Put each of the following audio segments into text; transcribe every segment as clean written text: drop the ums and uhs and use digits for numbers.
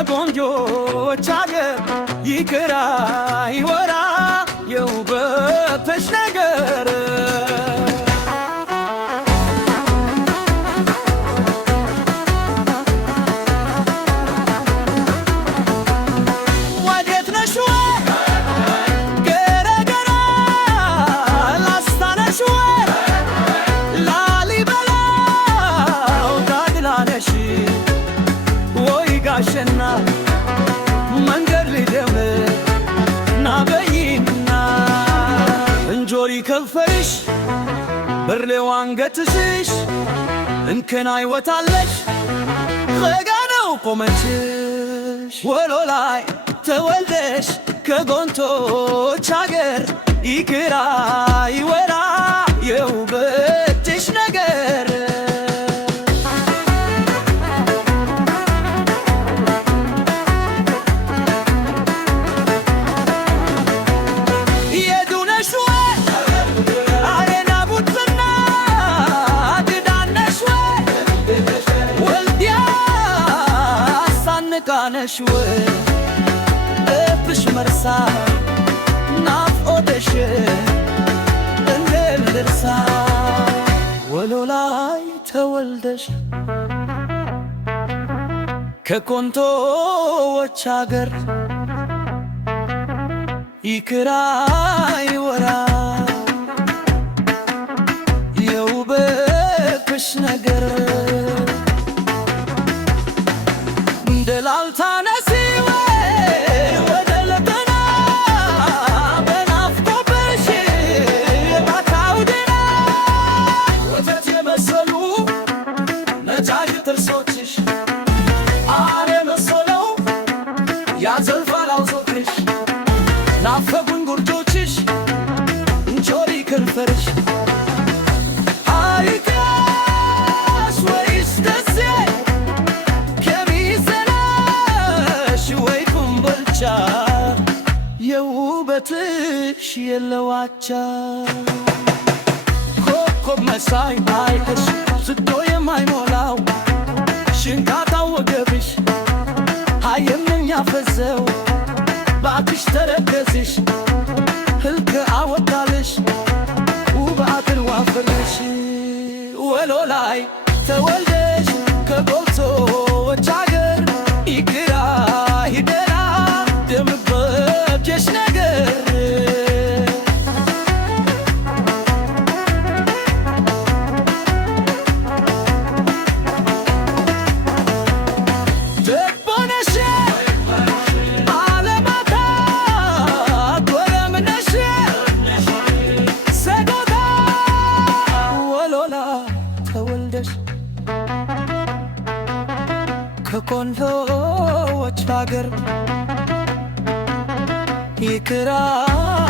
ከቆንጆች አገር ይቅር አይወራ የውበትሽ ነገር ጋሸና መንገድ ልደም ናበይና እንጆሪ ከንፈርሽ ብርሌው አንገትሽ እንከን አይወታለሽ ረጋ ነው ቆመችሽ ወሎ ላይ ተወልደሽ ከጎንቶች አገር ይቅር አይወራ የውበትሽ ነገር ነሽ ወይ ልብሽ መርሳ ናፍቆትሽ እንልርሳ ወሎ ላይ ተወልደሽ ከኮንቶዎች አገር ይቅር አይወራ የውበትሽ ነገር ደላልታ ነሲወ ወደ ለበና በናፍቆትሽ ባታውደና ወተት የመሰሉ ነጫጭ ጥርሶችሽ አረ መሰለው ያዘልፋል አውዞትሽ ናፈቁኝ ጉርጆችሽ እንጆሪ ከንፈርሽ የውበትሽ የለዋቻ ኮከብ መሳይ አይተሽ ስዶ የማይሞላው ሽንካታው ወገብሽ የሚያፈዘው ባትሽ ተረከዝሽ ህልክ አወጣልሽ ውብ አጥር ዋፍርሽ ወሎ ላይ ተወልደሽ ከጎንቶች አገር ይቅር አይደራ ደምበጀሽ ነገር ከኮንቶዎች አገር ይቅር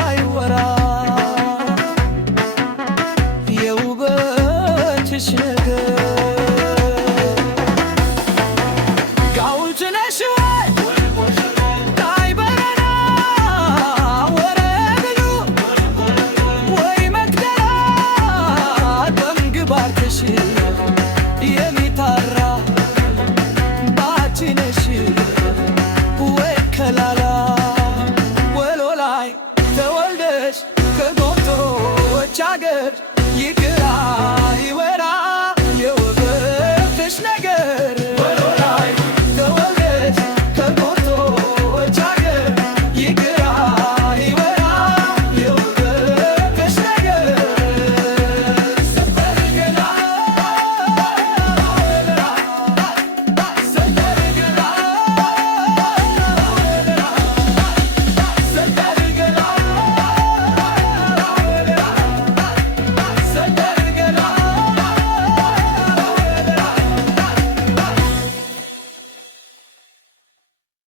አይወራ የውበትሽ ነገር ጋውልት ነሽ ታይ በረና ወረግሉ ወይ መቅደላ ደምግባትሽ የሚታራ ነሽ ወይ ከላላ ወሎ ላይ ተወልደሽ ከጎንቶች አገር ይቅር